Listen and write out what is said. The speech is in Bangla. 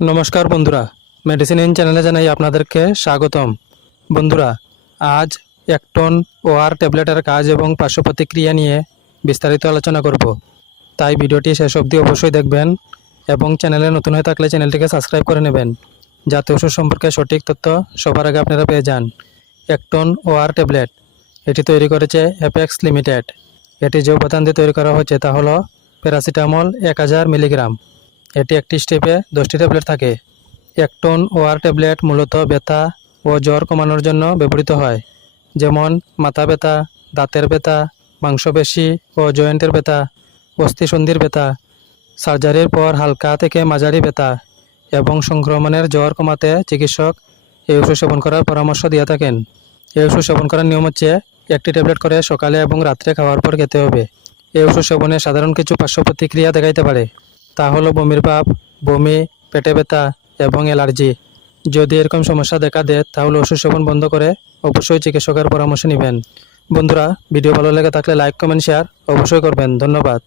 নমস্কার বন্ধুরা। মেডিসিন ইন চ্যানেলে জানাই আপনাদেরকে স্বাগতম। বন্ধুরা, আজ এক টন ওআর ট্যাবলেটের কাজ এবং পার্শ্ব প্রতিক্রিয়া নিয়ে বিস্তারিত আলোচনা করব। তাই ভিডিওটি শেষ অবধি অবশ্যই দেখবেন এবং চ্যানেলে নতুন হয়ে থাকলে চ্যানেলটিকে সাবস্ক্রাইব করে নেবেন, যাতে ওষুধ সম্পর্কে সঠিক তথ্য সবার আগে আপনারা পেয়ে যান। এক টন ওআর ট্যাবলেট এটি তৈরি করেছে অ্যাপেক্স লিমিটেড এটি যে উপাদান দিয়ে তৈরি করা হয়েছে তা হলো প্যারাসিটামল এক হাজার মিলিগ্রাম। এটি একটি স্টেপে দশটি ট্যাবলেট থাকে। এক টন ওয়ার ট্যাবলেট মূলত ব্যথা ও জ্বর কমানোর জন্য ব্যবহৃত হয়, যেমন মাথা ব্যথা, দাঁতের ব্যথা, মাংসপেশি ও জয়েন্টের ব্যথা, অস্থিসন্ধির ব্যথা, সার্জারির পর হালকা থেকে মাঝারি ব্যথা এবং সংক্রমণের জ্বর কমাতে চিকিৎসক এই ওষুধ সেবন করার পরামর্শ দিয়ে থাকেন। এই ওষুধ সেবন করার নিয়ম হচ্ছে একটি ট্যাবলেট করে সকালে এবং রাত্রে খাওয়ার পর খেতে হবে। এই ওষুধ সেবনে সাধারণ কিছু পার্শ্ব প্রতিক্রিয়া দেখাইতে পারে। তা হলো বমির ভাব, বমি, পেটে ব্যথা এবং অ্যালার্জি। যদি এরকম সমস্যা দেখা দেয়, তাহলে ওষুধ সেবন বন্ধ করে অবশ্যই চিকিৎসকের পরামর্শ নেবেন। বন্ধুরা, ভিডিও ভালো লেগে থাকলে লাইক কমেন্ট শেয়ার অবশ্যই করবেন। ধন্যবাদ।